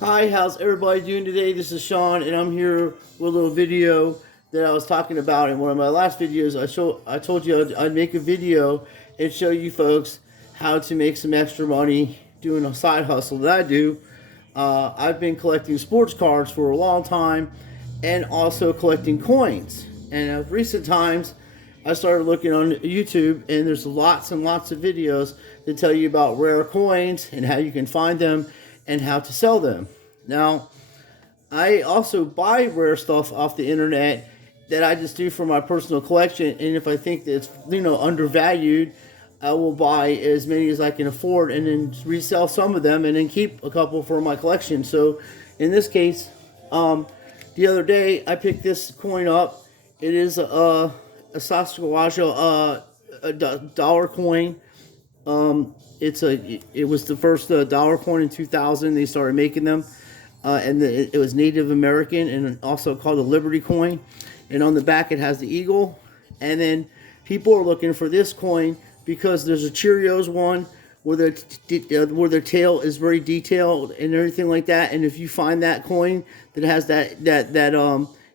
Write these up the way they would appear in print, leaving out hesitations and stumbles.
Hi, how's everybody doing today? This is Sean, and I'm here with a little video that I was talking about in one of my last videos. I told you I'd make a video and show you folks how to make some extra money doing a side hustle that I do. I've been collecting sports cards for a long time, and also collecting coins. And of recent times, I started looking on YouTube, and there's lots and lots of videos that tell you about rare coins and how you can find them and how to sell them. Now, I also buy rare stuff off the internet that I just do for my personal collection, and if I think that it's undervalued, I will buy as many as I can afford and then resell some of them and then keep a couple for my collection. So, in this case, the other day I picked this coin up. It is a Sasquatch dollar coin. It was the first dollar coin in 2000. They started making them, and it was Native American and also called the Liberty coin. And on the back it has the eagle. And then people are looking for this coin because there's a Cheerios one where their tail is very detailed and everything like that. And if you find that coin that has that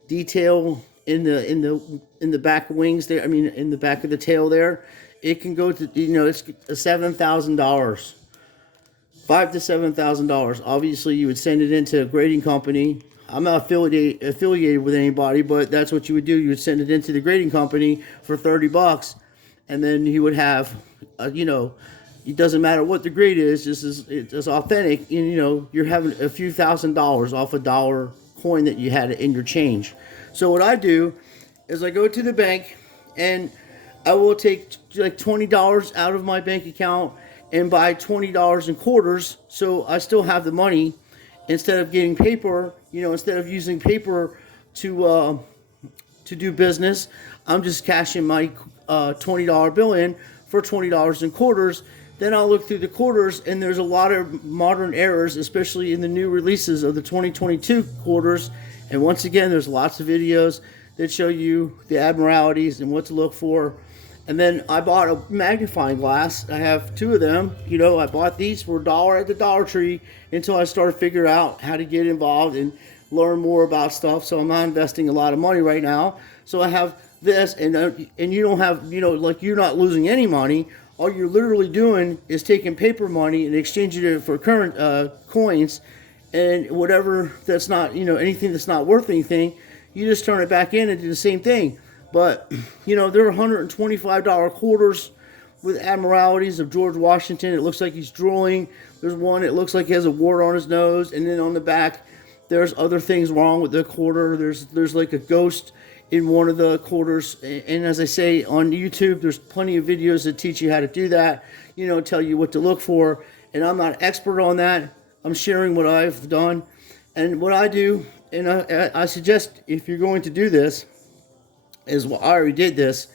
detail in the back wings there, I mean in the back of the tail there, it can go to it's $7,000, $5,000 to $7,000. Obviously, you would send it into a grading company. I'm not affiliated with anybody, but that's what you would do. You would send it into the grading company for $30, and then you would have, it doesn't matter what the grade is. It's authentic. And, you're having a few $1,000s off a dollar coin that you had in your change. So what I do is I go to the bank and I will take like $20 out of my bank account and buy $20 in quarters, so I still have the money instead of getting paper. Instead of using paper to do business, I'm just cashing my $20 bill in for $20 in quarters. Then I'll look through the quarters, and there's a lot of modern errors, especially in the new releases of the 2022 quarters. And once again, there's lots of videos that show you the abnormalities and what to look for. And then I bought a magnifying glass. I have two of them. I bought these for $1 at the Dollar Tree until I started figuring out how to get involved and learn more about stuff. So I'm not investing a lot of money right now. So I have this, and you don't have, like, you're not losing any money. All you're literally doing is taking paper money and exchanging it for current coins, and whatever that's not, anything that's not worth anything, you just turn it back in and do the same thing. But, there are $125 quarters with abnormalities of George Washington. It looks like he's drooling. There's one that looks like he has a wart on his nose. And then on the back, there's other things wrong with the quarter. There's like a ghost in one of the quarters. And as I say, on YouTube, there's plenty of videos that teach you how to do that, tell you what to look for. And I'm not an expert on that. I'm sharing what I've done. And what I do, and I suggest if you're going to do this, is what I already did this,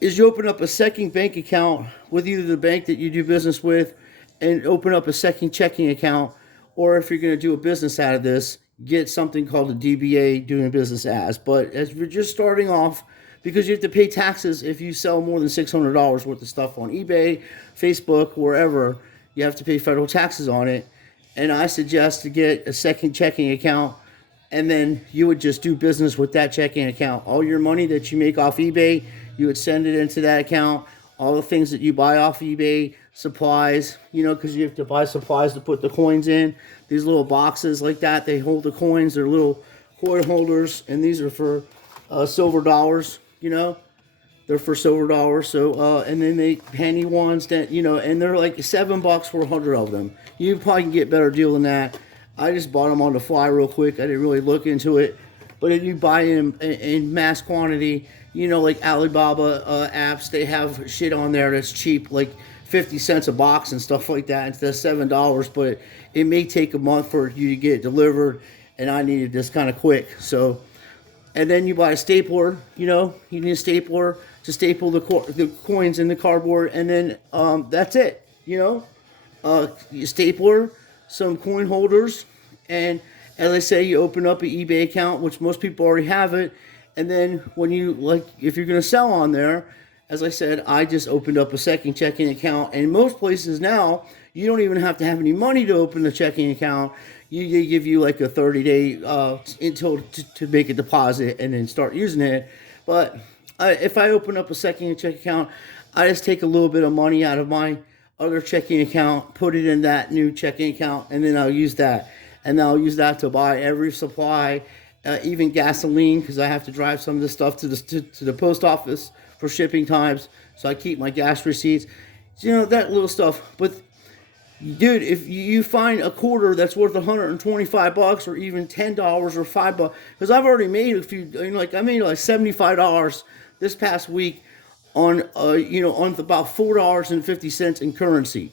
is you open up a second bank account with either the bank that you do business with, and open up a second checking account, or if you're going to do a business out of this, get something called a DBA, doing business as. But as you're just starting off, because you have to pay taxes if you sell more than $600 worth of stuff on eBay, Facebook, wherever, you have to pay federal taxes on it. And I suggest to get a second checking account, and then you would just do business with that checking account. All your money that you make off eBay, you would send it into that account. All the things that you buy off eBay, supplies, because you have to buy supplies to put the coins in. These little boxes like that, they hold the coins. They're little coin holders, and these are for silver dollars, They're for silver dollars. So, and then they penny ones that, and they're like $7 for 100 of them. You probably can get a better deal than that. I just bought them on the fly real quick. I didn't really look into it. But if you buy them in mass quantity, like Alibaba apps, they have shit on there that's cheap, like 50 cents a box and stuff like that, instead of $7. But it may take a month for you to get it delivered, and I needed this kind of quick. So, and then you buy a stapler. You need a stapler to staple the coins in the cardboard, and then that's it. You stapler, some coin holders, and as I say, you open up an eBay account, which most people already have it. And then when if you're going to sell on there, as I said, I just opened up a second checking account. And most places now, You don't even have to have any money to open a checking account. They give you like a 30-day until to make a deposit and then start using it. But if I open up a checking account, I just take a little bit of money out of my other checking account, put it in that new checking account, and then I'll use that. And I'll use that to buy every supply, even gasoline, because I have to drive some of this stuff to the post office for shipping times. So I keep my gas receipts, that little stuff. But dude, if you find a quarter that's worth $125 or even $10 or $5, because I've already made a few, I made like $75 this past week on on about $4.50 in currency.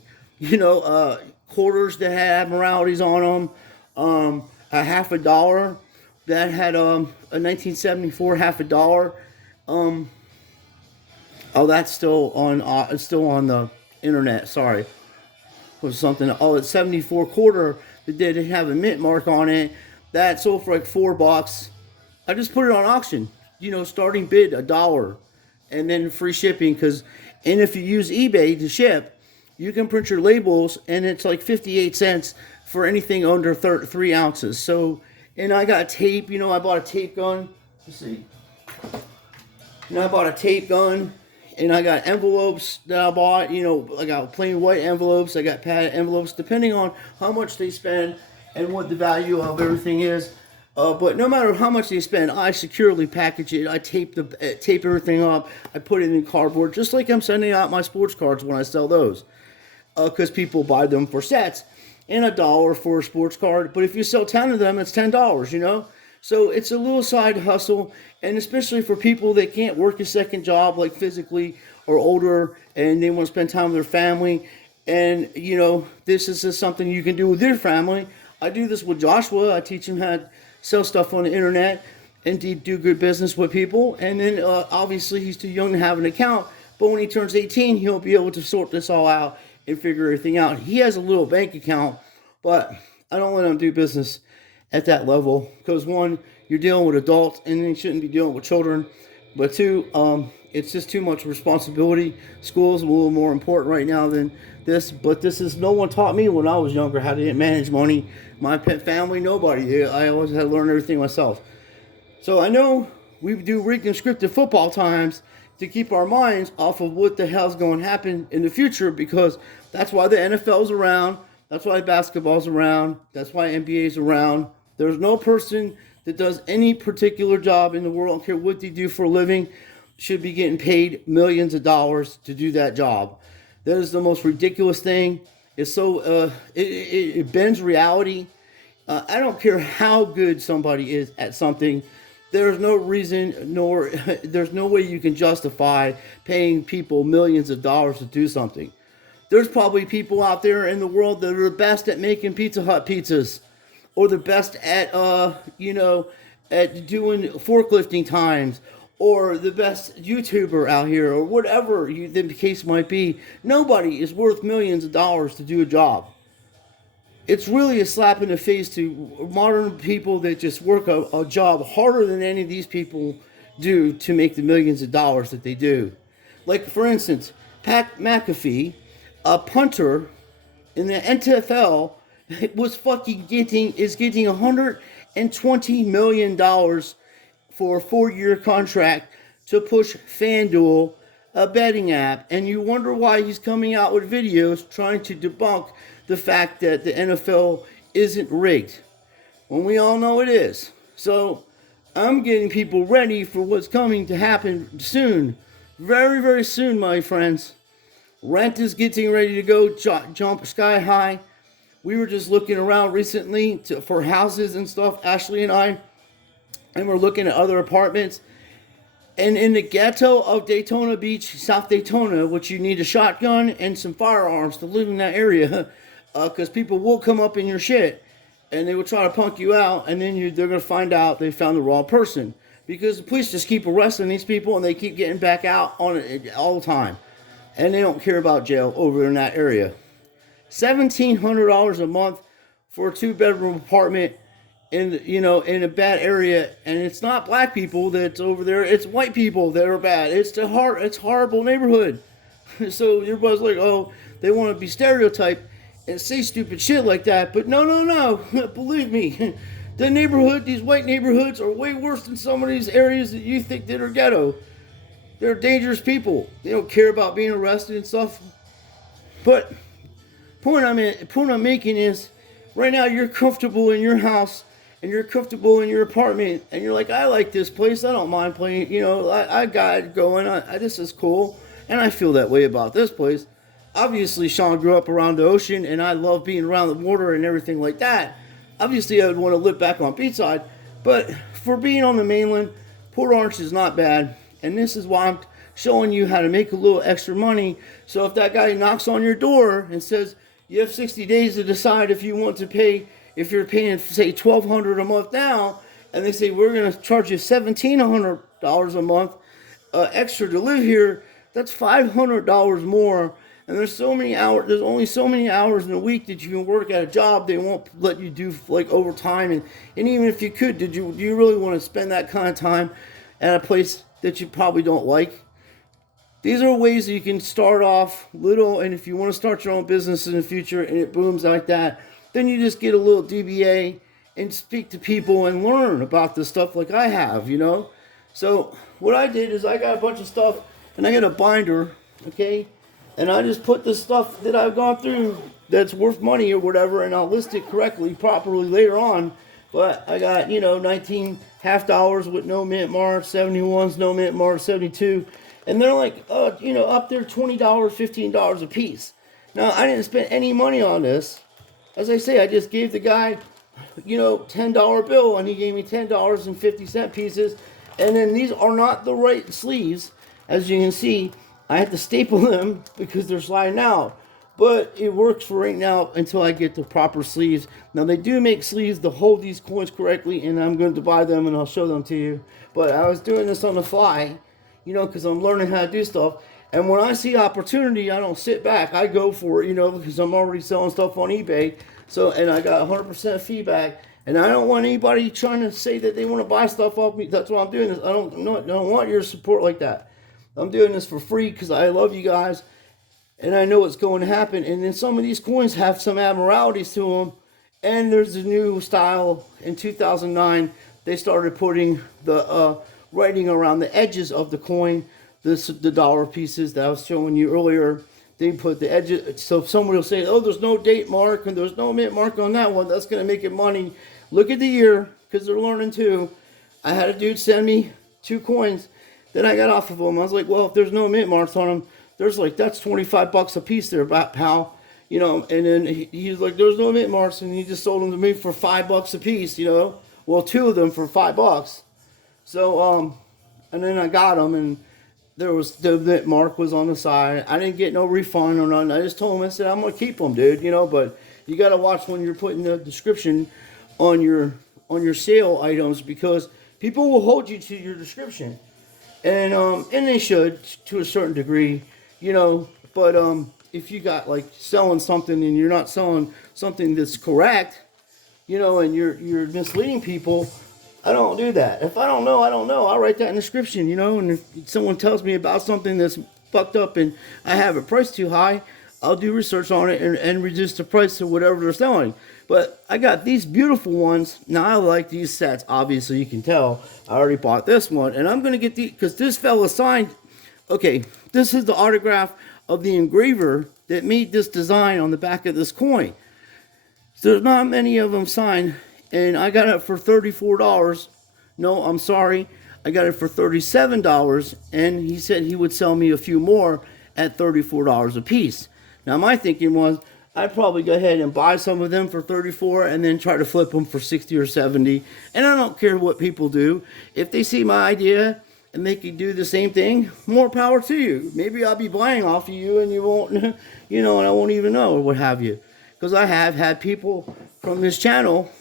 Quarters that had abnormalities on them, a half a dollar that had a 1974 half a dollar. That's still on the internet. Sorry, was something. It's 74 quarter that did have a mint mark on it. That sold for like $4. I just put it on auction. Starting bid $1, and then free shipping. And if you use eBay to ship, you can print your labels, and it's like 58 cents for anything under 3 ounces. So, and I got tape. I bought a tape gun. Let's see. I bought a tape gun. And I got envelopes that I bought, I got plain white envelopes, I got padded envelopes, depending on how much they spend and what the value of everything is. But no matter how much they spend, I securely package it. I tape everything up. I put it in cardboard, just like I'm sending out my sports cards when I sell those. Because people buy them for sets and $1 for a sports card. But if you sell 10 of them, it's $10, So it's a little side hustle, and especially for people that can't work a second job, like physically or older, and they want to spend time with their family. And, this is just something you can do with your family. I do this with Joshua. I teach him how to sell stuff on the internet and do good business with people. And then, obviously, he's too young to have an account. But when he turns 18, he'll be able to sort this all out and figure everything out. He has a little bank account, but I don't let him do business at that level, because one, you're dealing with adults and you shouldn't be dealing with children, but two, it's just too much responsibility. School's a little more important right now than this, but no one taught me when I was younger how to manage money. My pet family, nobody. I always had to learn everything myself. So I know we do reconstructed football times to keep our minds off of what the hell's going to happen in the future, because that's why the NFL's around, that's why basketball's around, that's why NBA's around. There's no person that does any particular job in the world, I don't care what they do for a living, should be getting paid millions of dollars to do that job. That is the most ridiculous thing. It's so it bends reality. I don't care how good somebody is at something. There's no reason, nor there's no way you can justify paying people millions of dollars to do something. There's probably people out there in the world that are the best at making Pizza Hut pizzas, or the best at at doing forklifting times, or the best YouTuber out here, or whatever the case might be. Nobody is worth millions of dollars to do a job. It's really a slap in the face to modern people that just work a job harder than any of these people do to make the millions of dollars that they do. Like, for instance, Pat McAfee, a punter in the NFL, is getting $120 million for a 4-year contract to push FanDuel, a betting app. And you wonder why he's coming out with videos trying to debunk the fact that the NFL isn't rigged, when we all know it is. So I'm getting people ready for what's coming to happen soon. Very, very soon, my friends. Rent is getting ready to go jump sky high. We were just looking around recently for houses and stuff, Ashley and I, and we're looking at other apartments. And in the ghetto of Daytona Beach, South Daytona, which you need a shotgun and some firearms to live in that area, because people will come up in your shit and they will try to punk you out, and then they're going to find out they found the wrong person, because the police just keep arresting these people and they keep getting back out on it all the time, and they don't care about jail over in that area. $1,700 a month for a 2-bedroom apartment in a bad area, and it's not black people that's over there, it's white people that are bad. It's horrible neighborhood. So everybody's like, oh, they want to be stereotyped. and say stupid shit like that. But no. Believe me, these white neighborhoods are way worse than some of these areas that you think that are ghetto. They're dangerous people. They don't care about being arrested and stuff. But point I'm making is, right now you're comfortable in your house and you're comfortable in your apartment and you're like, I like this place. I don't mind playing. I got it going. This is cool, and I feel that way about this place. Obviously, Sean grew up around the ocean, and I love being around the water and everything like that. Obviously, I would want to live back on beachside, but for being on the mainland, Port Orange is not bad, and this is why I'm showing you how to make a little extra money. So if that guy knocks on your door and says you have 60 days to decide if you want to pay, if you're paying, say, $1,200 a month now, and they say we're going to charge you $1,700 a month extra to live here, that's $500 more. And there's so many hours. There's only so many hours in a week that you can work at a job. They won't let you do like overtime. And even if you could, do you really want to spend that kind of time at a place that you probably don't like? These are ways that you can start off little, and if you want to start your own business in the future and it booms like that, then you just get a little DBA and speak to people and learn about this stuff like I have, So what I did is I got a bunch of stuff, and I got a binder, okay? And I just put the stuff that I've gone through that's worth money or whatever, and I'll list it correctly, properly later on. But I got, 19 half dollars with no mint mark, 71s, no mint mark, 72. And they're like, up there $20, $15 a piece. Now, I didn't spend any money on this. As I say, I just gave the guy, $10 bill, and he gave me $10.50 pieces. And then these are not the right sleeves, as you can see. I have to staple them because they're sliding out. But it works for right now until I get the proper sleeves. Now, they do make sleeves to hold these coins correctly, and I'm going to buy them, and I'll show them to you. But I was doing this on the fly, because I'm learning how to do stuff. And when I see opportunity, I don't sit back. I go for it, because I'm already selling stuff on eBay. So, and I got 100% feedback. And I don't want anybody trying to say that they want to buy stuff off me. That's why I'm doing this. I don't want your support like that. I'm doing this for free because I love you guys, and I know what's going to happen. And then some of these coins have some abnormalities to them. And there's a new style in 2009. They started putting the writing around the edges of the coin. The dollar pieces that I was showing you earlier. They put the edges. So if somebody will say, "Oh, there's no date mark and there's no mint mark on that one," that's going to make it money. Look at the year, because they're learning too. I had a dude send me 2 coins. Then I got off of them. I was like, well, if there's no mint marks on them, that's $25 a piece there, pal. And then he was like, there's no mint marks, and he just sold them to me for $5 a piece, Well, 2 of them for $5. So, and then I got them, and there was the mint mark was on the side. I didn't get no refund or nothing. I just told him, I said, I'm gonna keep them, dude, but you gotta watch when you're putting the description on your sale items, because people will hold you to your description. And they should to a certain degree, but if you got like selling something and you're not selling something that's correct, and you're misleading people, I don't do that. If I don't know, I don't know. I'll write that in the description, and if someone tells me about something that's fucked up and I have it priced too high, I'll do research on it and reduce the price to whatever they're selling. But I got these beautiful ones. Now, I like these sets. Obviously, you can tell. I already bought this one. And I'm going to get these, because this fella signed. Okay, this is the autograph of the engraver that made this design on the back of this coin. So there's not many of them signed. And I got it for $34. No, I'm sorry. I got it for $37. And he said he would sell me a few more at $34 a piece. Now, my thinking was, I'd probably go ahead and buy some of them for $34 and then try to flip them for $60 or $70. And I don't care what people do. If they see my idea and they can do the same thing, more power to you. Maybe I'll be buying off of you and you won't, and I won't even know or what have you. Because I have had people from this channel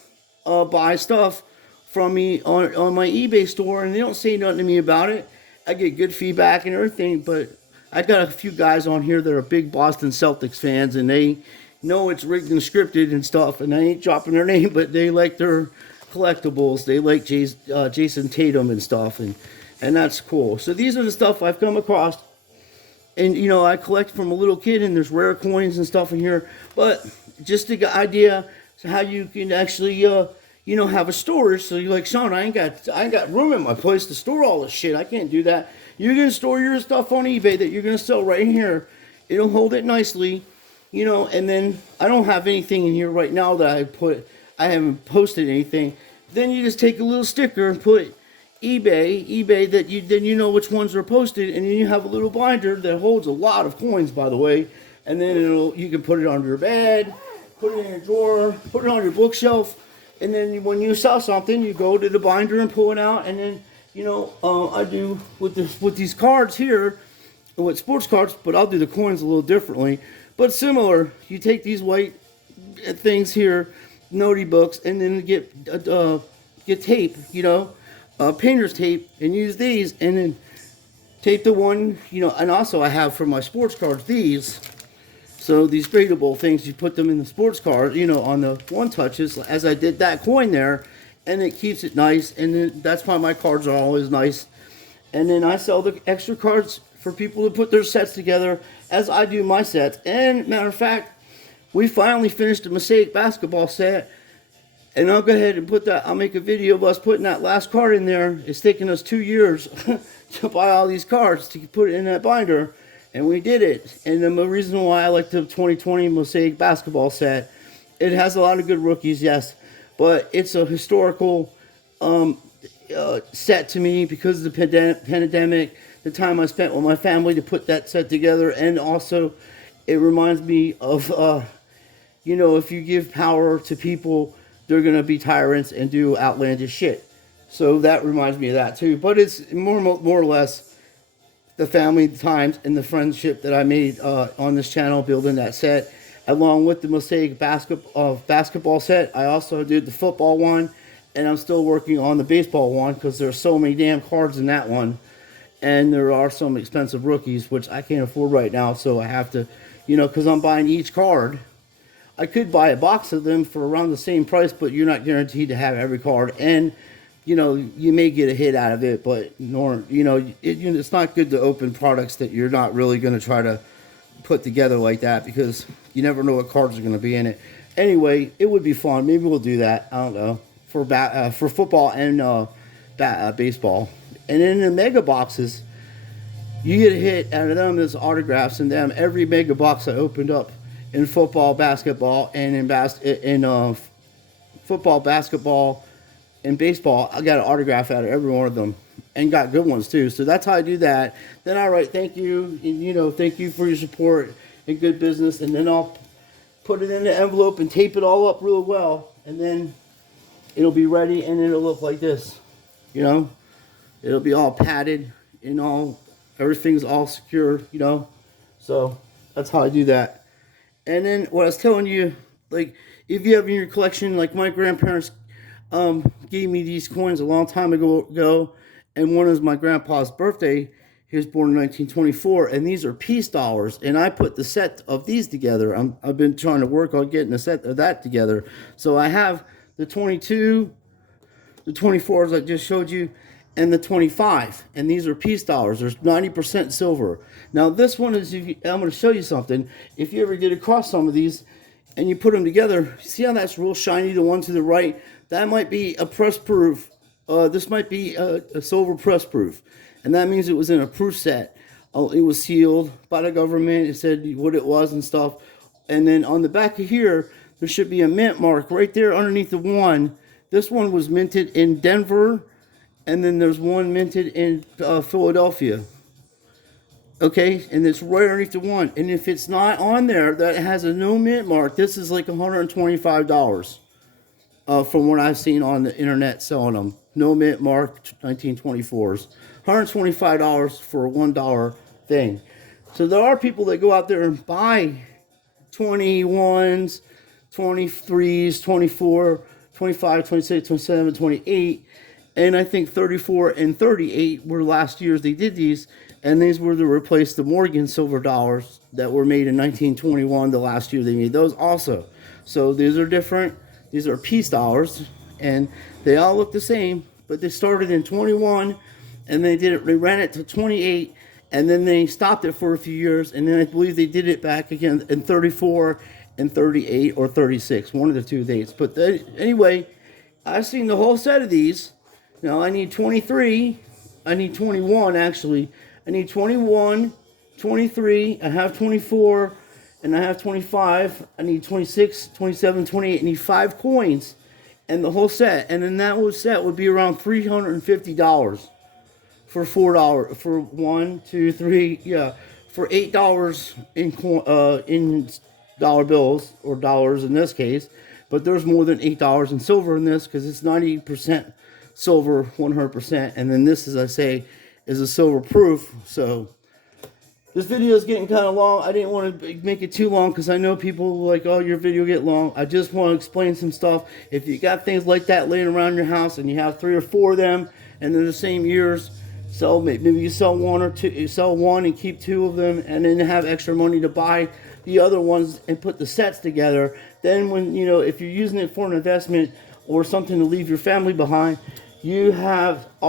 buy stuff from me on my eBay store, and they don't say nothing to me about it. I get good feedback and everything, but I got a few guys on here that are big Boston Celtics fans, and they know it's rigged and scripted and stuff, and I ain't dropping their name, but they like their collectibles. They like Jason Tatum and stuff, and that's cool. So these are the stuff I've come across, and I collect from a little kid, and there's rare coins and stuff in here, but just the idea to how you can actually have a storage. So you're like, Sean, I ain't got room in my place to store all this shit. I can't do that. You're gonna store your stuff on eBay that you're gonna sell right here. It'll hold it nicely, and then I don't have anything in here right now that I haven't posted anything. Then you just take a little sticker and put eBay that you know which ones are posted, and then you have a little binder that holds a lot of coins, by the way. And then you can put it under your bed, put it in your drawer, put it on your bookshelf, and then when you sell something, you go to the binder and pull it out. And then I do with these cards here, with sports cards, but I'll do the coins a little differently, but similar. You take these white things here, notary books, and then get tape, painter's tape, and use these, and then tape the one, and also I have for my sports cards these. So these gradable things, you put them in the sports card, on the one touches, as I did that coin there, and it keeps it nice, and then that's why my cards are always nice. And then I sell the extra cards for people to put their sets together, as I do my sets. And matter of fact, we finally finished the Mosaic basketball set, and I'll go ahead and I'll make a video of us putting that last card in there. It's taken us 2 years to buy all these cards to put it in that binder. And we did it. And the reason why I like the 2020 Mosaic basketball set, it has a lot of good rookies, yes, but it's a historical set to me because of the pandemic, the time I spent with my family to put that set together, and also it reminds me of, if you give power to people, they're going to be tyrants and do outlandish shit. So that reminds me of that too. But it's more or less the family times and the friendship that I made on this channel building that set, along with the Mosaic basketball set. I also did the football one, and I'm still working on the baseball one because there's so many damn cards in that one, and there are some expensive rookies which I can't afford right now, so I have to, because I'm buying each card. I could buy a box of them for around the same price, but you're not guaranteed to have every card, and you may get a hit out of it, but it's not good to open products that you're not really going to try to put together like that, because you never know what cards are going to be in it. Anyway, it would be fun. Maybe we'll do that. I don't know, for football and baseball. And in the mega boxes, you get a hit out of them. There's autographs in them. Every mega box I opened up in football, basketball, and in football, basketball, and baseball, I got an autograph out of every one of them, and got good ones too. So that's how I do that. Then I write thank you, and thank you for your support and good business, and then I'll put it in the envelope and tape it all up real well, and then it'll be ready, and it'll look like this. It'll be all padded and everything's all secure. So that's how I do that. And then what I was telling you, like, if you have in your collection, like my grandparents gave me these coins a long time ago, and one is my grandpa's birthday. He was born in 1924, and these are peace dollars, and I put the set of these together. I've been trying to work on getting a set of that together. So I have the 22, the 24s I just showed you, and the 25, and these are peace dollars. There's 90% silver. Now this one is, I'm going to show you something. If you ever get across some of these and you put them together, see how that's real shiny, the one to the right? That might be a press proof. This might be a silver press proof, and that means it was in a proof set. It was sealed by the government. It said what it was and stuff. And then on the back of here, there should be a mint mark right there underneath the one. This one was minted in Denver, and then there's one minted in Philadelphia. Okay, and it's right underneath the one. And if it's not on there, that has a no mint mark, this is like $125. From what I've seen on the internet selling them. No mint mark 1924s. $125 for a $1 thing. So there are people that go out there and buy 21s, 23s, 24, 25, 26, 27, 28. And I think 34 and 38 were last year's they did these. And these were to replace the Morgan silver dollars that were made in 1921. The last year they made those also. So these are different. These are peace dollars, and they all look the same, but they started in 21, and they ran it to 28, and then they stopped it for a few years, and then I believe they did it back again in 34, and 38 or 36, one of the two dates. But anyway, I've seen the whole set of these. Now I need 23, I need 21 actually. I need 21, 23, I have 24, and I have 25. I need 26, 27, 28. I need 5 coins and the whole set. And then that whole set would be around $350 for $4, for 1, 2, 3, yeah, for $8 in dollar bills, or dollars in this case. But there's more than $8 in silver in this, because it's 90% silver, 100%. And then this, as I say, is a silver proof. So this video is getting kind of long. I didn't want to make it too long because I know people like, oh, your video get long. I just want to explain some stuff. If you got things like that laying around your house and you have 3 or 4 of them and they're the same years, so maybe you sell 1 or 2, you sell 1 and keep 2 of them, and then have extra money to buy the other ones and put the sets together. Then when, you know, if you're using it for an investment or something to leave your family behind, you have all